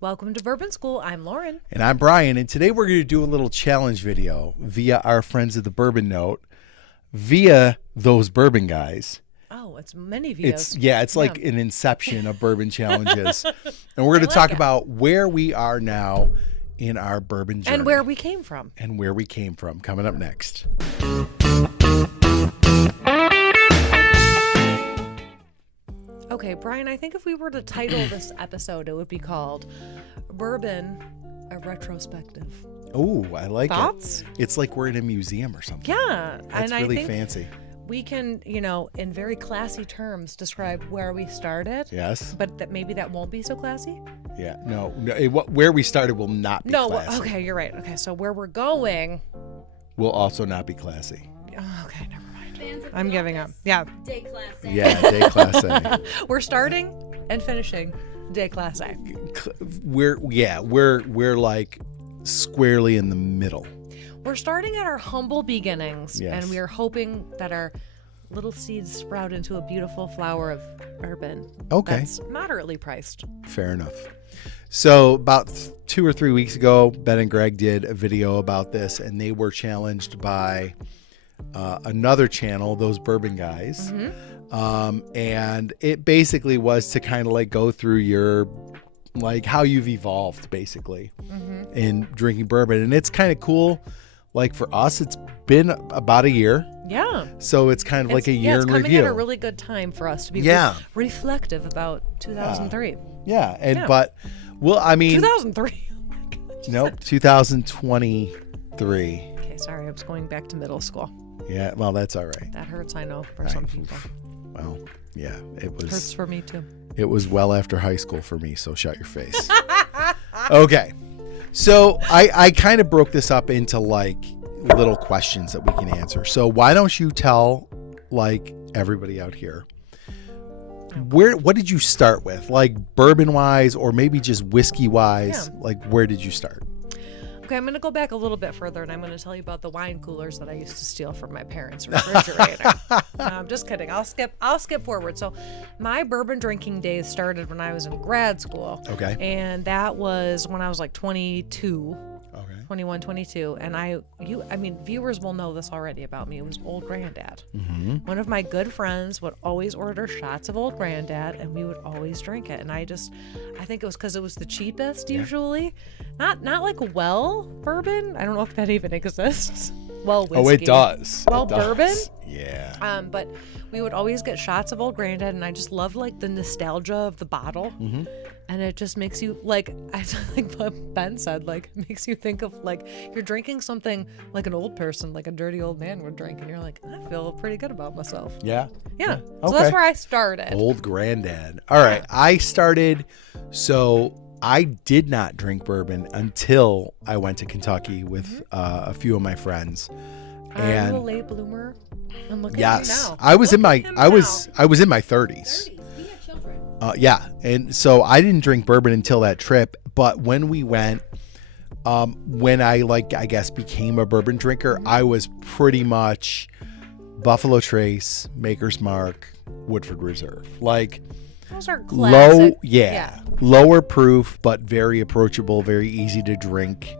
Welcome to Bourbon School. I'm Lauren. And I'm Brian. And today we're going to do a little challenge video via our friends at the Bourbon Note, via those bourbon guys. Oh, it's many views. It's like an inception of bourbon challenges. And we're going to talk about where we are now in our bourbon journey. And where we came from. Coming up next. Okay, Brian, I think if we were to title this episode, it would be called Bourbon A Retrospective. Oh, I like Thoughts? it. It's like we're in a museum or something. Yeah. That's and really I think fancy. we can, in very classy terms, describe where we started. Yes. But maybe that won't be so classy? Yeah. No, where we started will not be classy. Okay, you're right. Okay, so where we're going will also not be classy. Oh, okay, never mind. I'm giving up. Yeah. Day class A. Yeah, day class A. We're starting and finishing day class A. We're like squarely in the middle. We're starting at our humble beginnings, Yes. and we are hoping that our little seeds sprout into a beautiful flower of bourbon. Okay. That's moderately priced. Fair enough. So about 2 or 3 weeks ago, Ben and Greg did a video about this, and they were challenged by another channel, those bourbon guys. Mm-hmm. And it basically was to kind of like go through your, like how you've evolved basically in drinking bourbon. And it's kind of cool. Like for us, it's been about a year. Yeah. So it's kind of like a year it's in coming review. at a really good time for us to be reflective about 2003. Yeah. And, Yeah. but, well, I mean, 2003. nope, 2023. Okay, sorry, I was going back to middle school. Yeah. Well, that's all right. That hurts, I know, for some people. Well, yeah, it was. Hurts for me too. It was well after high school for me, so shut your face. Okay. So I kind of broke this up into like little questions that we can answer. So why don't you tell like everybody out here, what did you start with? Like bourbon wise or maybe just whiskey wise? Yeah. Like where did you start? Okay, I'm going to go back a little bit further, and I'm going to tell you about the wine coolers that I used to steal from my parents' refrigerator. No, I'm just kidding. I'll skip forward. So my bourbon drinking days started when I was in grad school. Okay. And that was when I was like 22. Okay. 21, 22. And I mean, viewers will know this already about me. It was Old Granddad. Mm-hmm. One of my good friends would always order shots of Old Granddad, and we would always drink it. And I think it was because it was the cheapest usually. Not like well bourbon. I don't know if that even exists. Well, whiskey. Oh, it does. Well, It does. bourbon. Yeah. But we would always get shots of Old Granddad, and I just love like the nostalgia of the bottle. Mm-hmm. And it just makes you like what Ben said, like makes you think of like you're drinking something like an old person, like a dirty old man would drink, and you're like, I feel pretty good about myself. Yeah. Yeah. Okay. So that's where I started. Old Granddad. All right. I started, so I did not drink bourbon until I went to Kentucky with a few of my friends. Are you a late bloomer? And look at Yes, you now. I was in my Look at I him was now. I was in my 30s. We have children. Yeah, and so I didn't drink bourbon until that trip. But when we went, when I I guess became a bourbon drinker, I was pretty much Buffalo Trace, Maker's Mark, Woodford Reserve. Like Those are classic. lower proof, but very approachable, very easy to drink.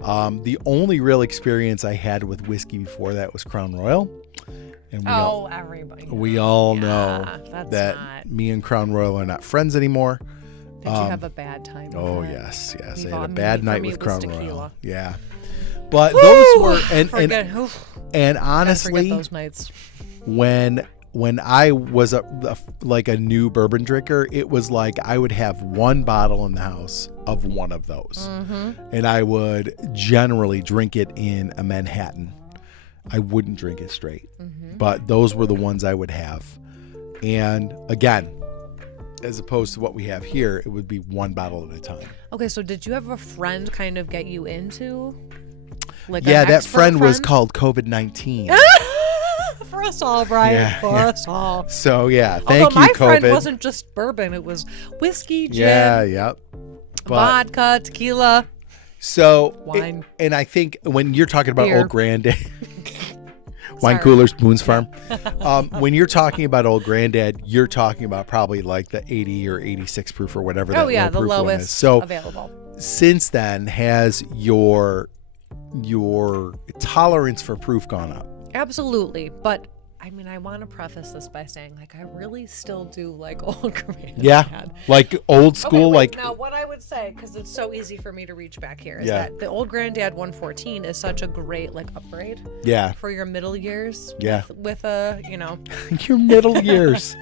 The only real experience I had with whiskey before that was Crown Royal. And Everybody. we all know that's that not. me and Crown Royal are not friends anymore. Did you have a bad time? Oh, with it? yes. I We've had a all- bad for night me, with it was Crown Royal. tequila. Yeah. But those were, and forget honestly, those nights. when I was a new bourbon drinker, it was like I would have one bottle in the house of one of those. Mm-hmm. And I would generally drink it in a Manhattan. I wouldn't drink it straight. Mm-hmm. But those were the ones I would have. And again, as opposed to what we have here, it would be one bottle at a time. Okay, so did you have a friend kind of get you into? Like Yeah, an that expert friend was called COVID-19. For us all, Brian. Yeah, For us all. So yeah, thank Although you, my COVID. friend wasn't just bourbon; it was whiskey, gin, Yep. But vodka, tequila, so, wine. and I think when you're talking about Beer. Old Granddad, Wine Sorry. coolers, Boone's Farm. When you're talking about Old Granddad, you're talking about probably like the 80 or 86 proof or whatever. Oh that yeah, low the proof one is. lowest So available. since then, has your tolerance for proof gone up? Absolutely, but I mean, I want to preface this by saying, like, I really still do like Old Granddad. Yeah, like old school, Okay, wait, like now what I would say, because it's so easy for me to reach back here, is Yeah. that the Old Granddad 114 is such a great like upgrade yeah, for your middle years. Yeah. With a your middle years.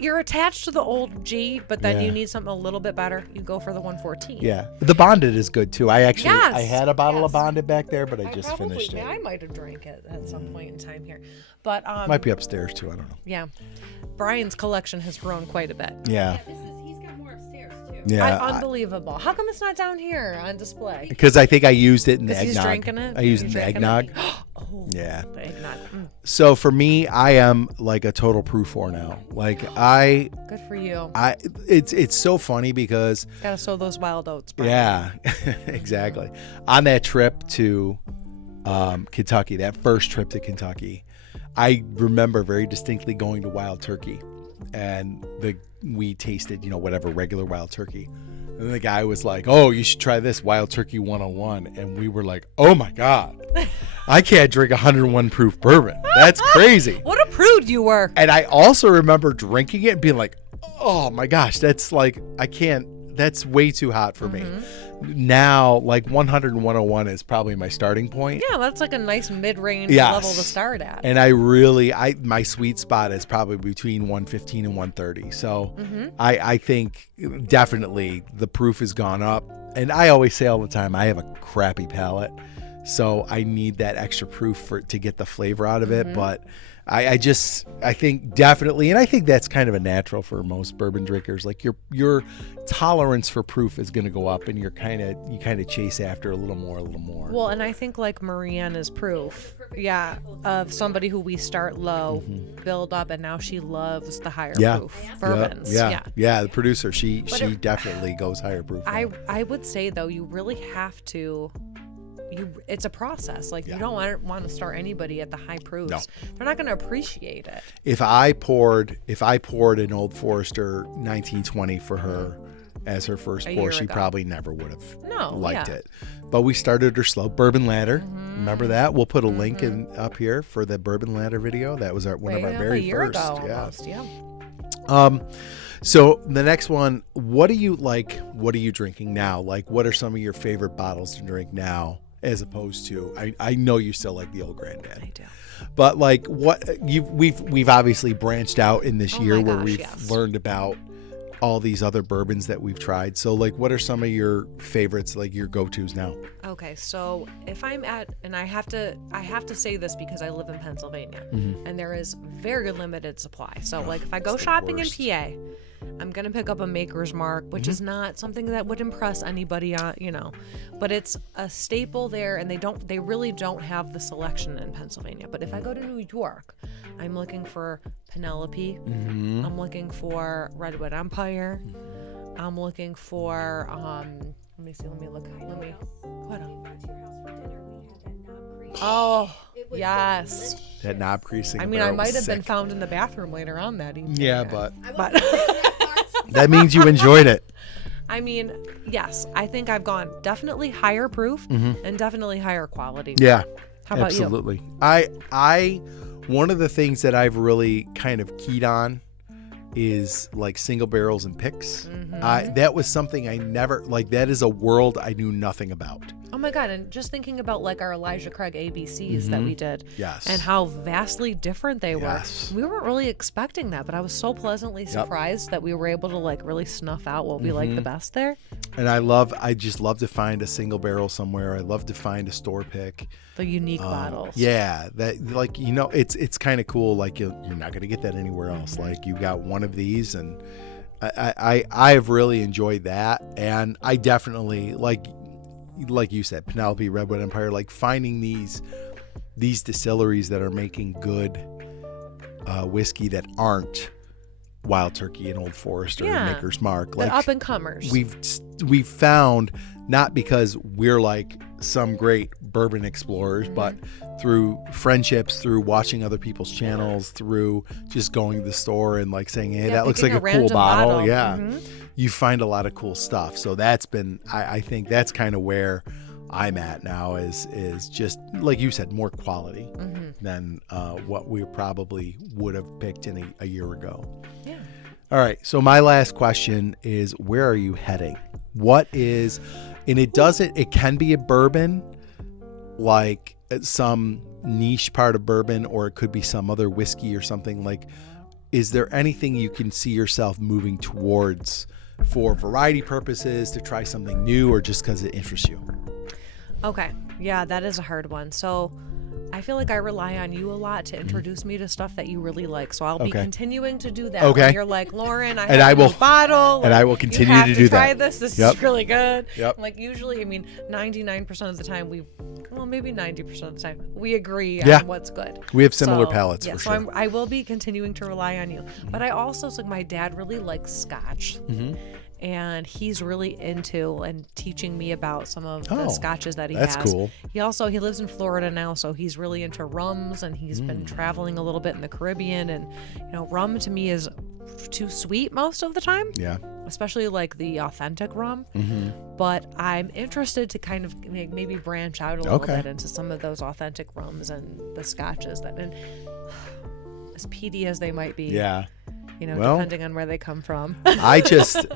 You're attached to the old G, but then Yeah. you need something a little bit better. You go for the 114. Yeah, the bonded is good too. I actually Yes, I had a bottle of yes. bonded back there, but I just probably, finished it. I might have drank it at some point in time here, but Might be upstairs too. I don't know. yeah, Brian's collection has grown quite a bit. Yeah, He's got more upstairs too. yeah. Unbelievable. How come it's not down here on display? Because I think I used it in the Because he's eggnog. drinking it. I used it in You're the drinking eggnog. it? Oh, Yeah. the eggnog. So for me, I am like a total proof whore now. Like Good for you. it's so funny because Gotta sow those wild oats, Brian. yeah, exactly. On that trip to Kentucky, that first trip to Kentucky, I remember very distinctly going to Wild Turkey, and we tasted whatever regular Wild Turkey. And then the guy was like, "Oh, you should try this Wild Turkey 101." And we were like, "Oh my God, I can't drink 101 proof bourbon. That's crazy." What a prude you were. And I also remember drinking it and being like, "Oh my gosh, that's like, I can't, that's way too hot for me." Now, like 100 and 101 is probably my starting point. Yeah, that's like a nice mid-range Yes. level to start at. And my sweet spot is probably between 115 and 130. So I think definitely the proof has gone up. And I always say all the time, I have a crappy palate, so I need that extra proof to get the flavor out of it. But I think definitely, and I think that's kind of a natural for most bourbon drinkers. Like your tolerance for proof is going to go up, and you kind of chase after a little more. Well, and I think like Marianne is proof, yeah, of somebody who we start low, build up, and now she loves the higher Yeah. proof bourbons. Yeah. The producer, she definitely goes higher proof. I would say though, you really have to. It's a process. Like you don't want to start anybody at the high proofs. No. They're not going to appreciate it. If I poured an Old Forester 1920 for her as her first A pour, year she ago. probably never would have liked yeah. it. But we started her slow. Bourbon Ladder, remember that? We'll put a link up here for the Bourbon Ladder video. That was one of our very a year first. ago Yeah. almost. Yeah. So the next one, what do you like? What are you drinking now? Like, what are some of your favorite bottles to drink now, as opposed to? I know you still like the Old Granddad. I do. But like, what we've obviously branched out in this Oh year my where gosh, we've yes. learned about all these other bourbons that we've tried. So like, what are some of your favorites, like your go-tos now? Okay, so if I'm at, and I have to say this because I live in Pennsylvania, and there is very limited supply. So like, if I go it's the shopping worst. in PA, I'm gonna pick up a Maker's Mark, which is not something that would impress anybody, but it's a staple there, and they really don't have the selection in Pennsylvania. But if I go to New York, I'm looking for Penelope. I'm looking for Redwood Empire. I'm looking for let me look. What? Oh, yes. That knob creasing. I mean, I might have been found in the bathroom later on that evening. Yeah, but But that means you enjoyed it. I mean, yes, I think I've gone definitely higher proof and definitely higher quality. Yeah, How about you? absolutely. I one of the things that I've really kind of keyed on is like single barrels and picks. That was something I never like. That is a world I knew nothing about. Oh my God, and just thinking about like our Elijah Craig ABCs that we did. Yes. And how vastly different they Yes. were. We weren't really expecting that, but I was so pleasantly surprised that we were able to like really snuff out what we liked the best there. And I just love to find a single barrel somewhere. I love to find a store pick. The unique bottles. Yeah, that like it's kind of cool. Like you're not gonna get that anywhere else. Like you got one of these, and I've really enjoyed that. And I definitely like you said, Penelope, Redwood Empire, like finding these distilleries that are making good whiskey that aren't Wild Turkey and Old Forester Yeah. and Maker's Mark. The Like up and comers. we've found, not because we're like some great bourbon explorers, but through friendships, through watching other people's channels, through just going to the store and like saying, hey, that looks like picking a a cool random bottle. bottle. Yeah. Mhm. You find a lot of cool stuff. So that's been, I think that's kind of where I'm at now is just, like you said, more quality than what we probably would have picked in a year ago. Yeah. All right. So my last question is, where are you heading? What is, and it can be a bourbon, like some niche part of bourbon, or it could be some other whiskey or something. Like, is there anything you can see yourself moving towards for variety purposes, to try something new, or just because it interests you? Okay. Yeah, that is a hard one. So I feel like I rely on you a lot to introduce me to stuff that you really like. So I'll be Okay. continuing to do that. Okay. When you're like, Lauren, I And have I a new will- bottle. and I will like, continue you have to do try that. this. This Yep. is really good. Yep. Like usually, 99% of the time maybe 90% of the time we agree Yeah. on what's good. We have similar So, palates yeah, for so sure. I will be continuing to rely on you. But I also, so my dad really likes Scotch. And he's really into and teaching me about some of the Oh, scotches that he that's has. cool. He lives in Florida now, so he's really into rums, and he's been traveling a little bit in the Caribbean. And rum to me is too sweet most of the time, Yeah. especially like the authentic rum. But I'm interested to kind of maybe branch out a little Okay. bit into some of those authentic rums and the scotches that, and as peaty as they might be, Yeah. Well- depending on where they come from. I just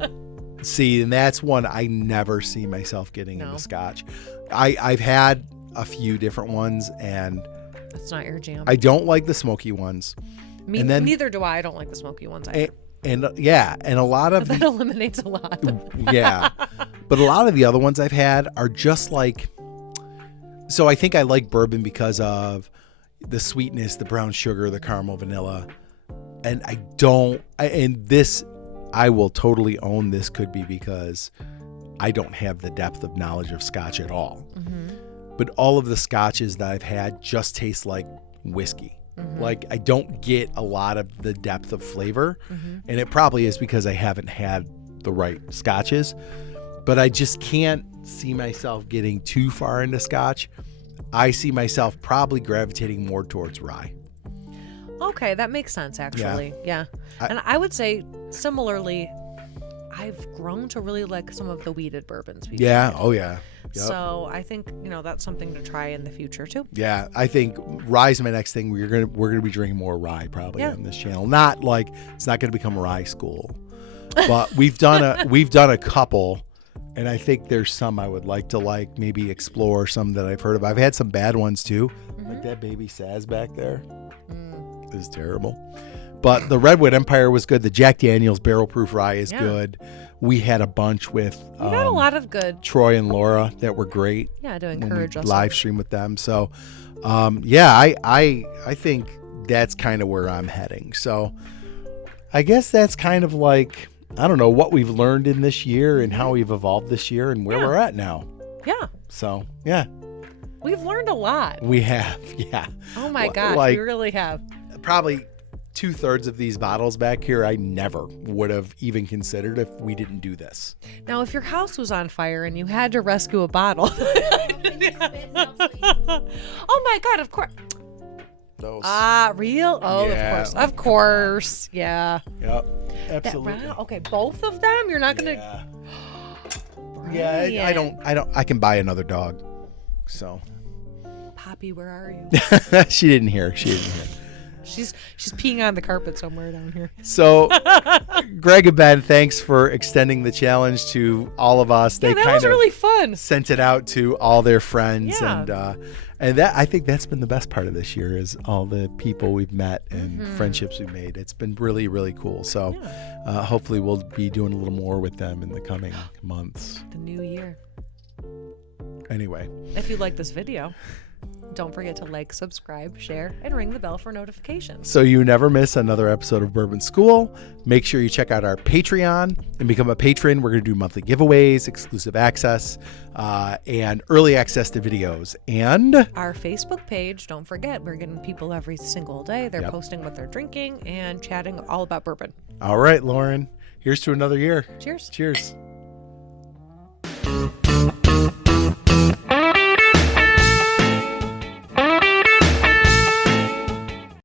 see, and that's one I never see myself getting No. into Scotch. I've had a few different ones, and That's not your jam. I don't like the smoky ones. and then- Neither do I. I don't like the smoky ones either. And a lot of That eliminates a lot. yeah, but a lot of the other ones I've had are just like. So I think I like bourbon because of the sweetness, the brown sugar, the caramel, vanilla, and I will totally own this could be because I don't have the depth of knowledge of Scotch at all. But all of the Scotches that I've had just taste like whiskey. Like I don't get a lot of the depth of flavor, and it probably is because I haven't had the right Scotches, but I just can't see myself getting too far into Scotch. I see myself probably gravitating more towards rye. Okay, that makes sense, actually. Yeah. And I would say, similarly, I've grown to really like some of the weeded bourbons. we've Yeah. tried. Oh, yeah. Yep. So I think, that's something to try in the future, too. Yeah, I think rye's my next thing. We're gonna be drinking more rye probably Yeah. on this channel. Not like it's not gonna become rye school, but we've done a couple, and I think there's some I would like to maybe explore, some that I've heard of. I've had some bad ones too, like that Baby Saz back there is terrible. But the Redwood Empire was good. The Jack Daniel's Barrel Proof Rye is Yeah. good. We had a bunch with You got a lot of good, Troy and Laura that were great. to When we encourage us. live stream with them. So, I think that's kind of where I'm heading. So, I guess that's kind of like, I don't know, what we've learned in this year and how we've evolved this year and where Yeah. we're at now. Yeah. So, yeah, We've learned a lot. we have. Yeah. Oh, my Well, gosh. like- We really have. Probably 2/3 of these bottles back here, I never would have even considered if we didn't do this. Now, if your house was on fire and you had to rescue a bottle. Oh, my God. Of course. Those. Real? Oh, Yeah. Of course. Yeah. Yep. That Absolutely. round. Okay, both of them? You're not going to. Yeah. Yeah, I don't. I can buy another dog. So Poppy, where are you? she didn't hear. She's peeing on the carpet somewhere down here. So, Greg and Ben, thanks for extending the challenge to all of us. They Yeah, that kind was of really fun. sent it out to all their friends, Yeah. and that I think that's been the best part of this year is all the people we've met and friendships we've made. It's been really, really cool. So, hopefully, we'll be doing a little more with them in the coming months. The new year. Anyway, If you like this video. Don't forget to like, subscribe, share, and ring the bell for notifications. So you never miss another episode of Bourbon School. Make sure you check out our Patreon and become a patron. We're going to do monthly giveaways, exclusive access, and early access to videos. And Our Facebook page, don't forget, we're getting people every single day. They're posting what they're drinking and chatting all about bourbon. all right, Lauren, here's to another year. Cheers. Cheers.